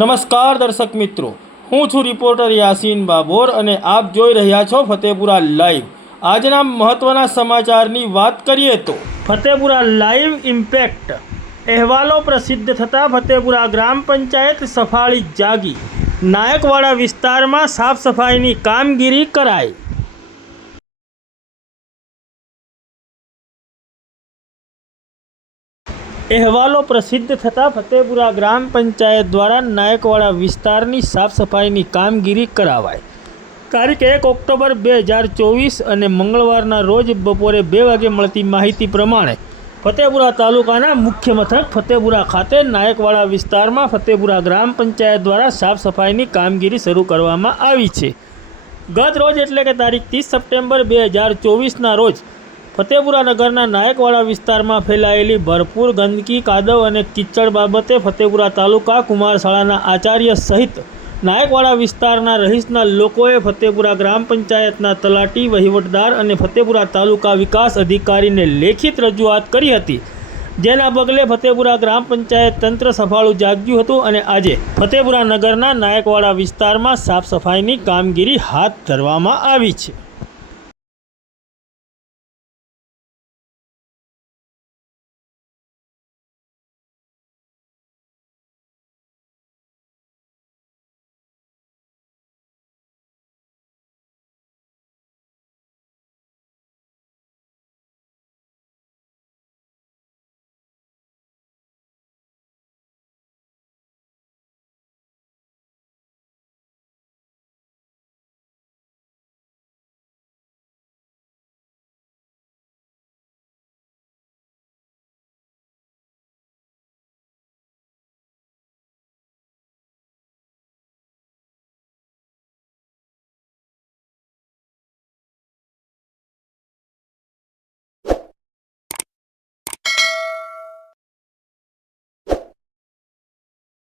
નમસ્કાર દર્શક મિત્રો. હું છું રિપોર્ટર યાસીન બાબોર અને આપ જોઈ રહ્યા છો ફતેપુરા લાઈવ. આજના મહત્ત્વના સમાચારની વાત કરીએ તો ફતેપુરા લાઈવ ઇમ્પેક્ટ. અહેવાલો પ્રસિદ્ધ થતાં ફતેપુરા ગ્રામ પંચાયત સફાળી જાગી. નાયકવાડા વિસ્તારમાં સાફ સફાઈની કામગીરી કરાઈ. અહેવાલો પ્રસિદ્ધ થતાં ફતેપુરા ગ્રામ પંચાયત દ્વારા નાયકવાડા વિસ્તારની સાફ સફાઈની કામગીરી કરાવાય તારીખ એક ઓક્ટોબર બે હજાર ચોવીસ અને મંગળવારના રોજ બપોરે બે વાગે મળતી માહિતી પ્રમાણે ફતેપુરા તાલુકાના મુખ્ય મથક ફતેપુરા ખાતે નાયકવાડા વિસ્તારમાં ફતેપુરા ગ્રામ પંચાયત દ્વારા સાફ સફાઈની કામગીરી શરૂ કરવામાં આવી છે. ગત રોજ એટલે કે તારીખ ત્રીસ સપ્ટેમ્બર બે હજાર ચોવીસના રોજ ફતેપુરા નગરના નાયકવાડા વિસ્તારમાં ફેલાયેલી ભરપૂર ગંદકી, કાદવ અને કિચડ બાબતે ફતેપુરા તાલુકા કુમારશાળાના આચાર્ય સહિત નાયકવાડા વિસ્તારના રહીશના લોકોએ ફતેપુરા ગ્રામ પંચાયતના તલાટી, વહીવટદાર અને ફતેપુરા તાલુકા વિકાસ અધિકારીને લેખિત રજૂઆત કરી હતી. જેના પગલે ફતેપુરા ગ્રામ પંચાયત તંત્ર સફાળું જાગ્યું હતું અને આજે ફતેપુરા નગરના નાયકવાડા વિસ્તારમાં સાફ સફાઈની કામગીરી હાથ ધરવામાં આવી છે.